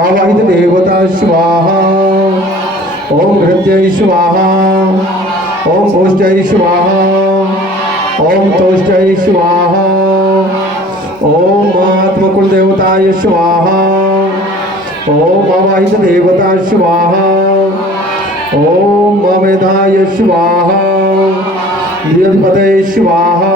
आवाहित देवता स्वाहा ओम हृदय स्वाहा ओम ओष्ठय स्वाहा ओम तोष्ठय स्वाहा ओम आत्मकुल देवताय स्वाहा ओम आवाहित देवता स्वाहा ओम मेधाय स्वाहा बृहस्पतये स्वाहा।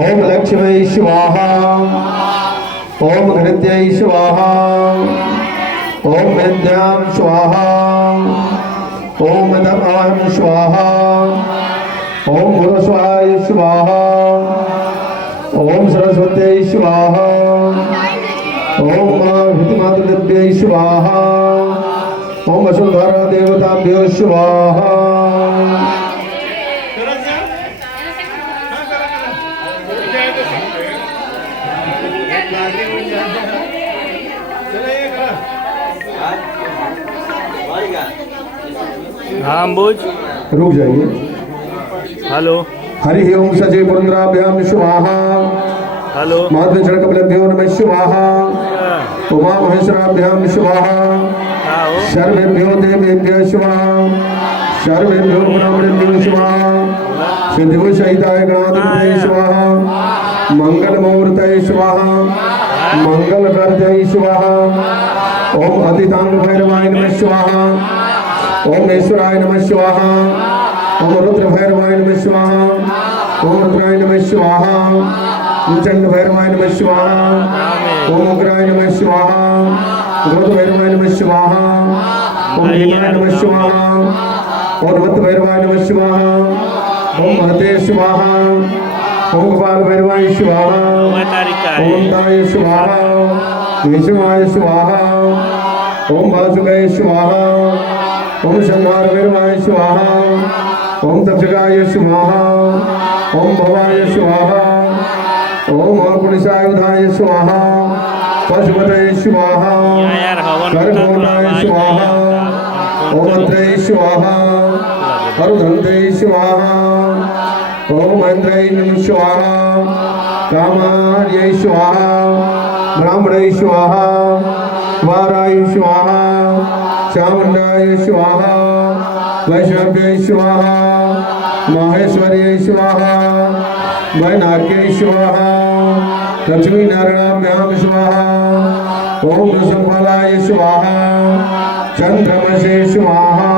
ओम लक्ष्मी स्वाहा ओम हृदय स्वाहा ओम विद्यां स्वाहा ओम दमां स्वाहा ओम गुरुस्वाय स्वाहा ओम सरस्वत्यै स्वाहा ओम हितिमातृभ्यै स्वाहा ओम वसुंधरा देवताभ्यो स्वाहा। हाँ बोझ रुक जाइए। हेलो हरि ओम सजय पुरंद्राभ्याम स्वाहा हेलो माधवेश्वर कपिलभ्यो नमः स्वाहा उमा महेश्वराभ्याम स्वाहा सर्वेभ्यो देवेभ्यो स्वाहा सर्वेभ्यो ब्राह्मणेभ्यो स्वाहा सिद्धिगुण सहिताय गणाधिपतये स्वाहा मंगल मुहूर्तये स्वाहा मंगल कर्तये स्वाहा ओम अतितांग भैरवाय नमः स्वाहा ओम ईश्वराय नमः स्वाहा ओम रुद्र भैरवाय नमः स्वाहा ओम रुद्राय नमः स्वाहा ओम चंड भैरवाय नमः स्वाहा ओम उग्राय नमः स्वाहा रुद्र भैरवाय नमः स्वाहा ओम भीमाय नमः स्वाहा ओम वत्त भैरवाय नमः स्वाहा ओम महते स्वाहा ओम गोपाल भैरवाय स्वाहा ओम दाय स्वाहा विष्णुवाय स्वाहा ओम वासुदेवाय स्वाहा ओम संहार भैरवाय स्वाहा ओम तक्षकाय स्वाहा ओम भवाय स्वाहा ओम पुरुषायुधाय स्वाहा पशुपतये स्वाहा कर्मोदाय स्वाहा ओम अत्रये स्वाहा हरुधन्ते स्वाहा ओम ऐन्द्रये नमः स्वाहा कामार्यै स्वाहा ब्राह्मणे स्वाहा वाराय स्वाहा चामुंडाय स्वाहा वैष्णव्यै स्वाहा माहेश्वर्यै स्वाहा वैनाग्यै स्वाहा लक्ष्मीनारायणाभ्यां स्वाहा ओम संफलाय स्वाहा चंद्रमसे स्वाहा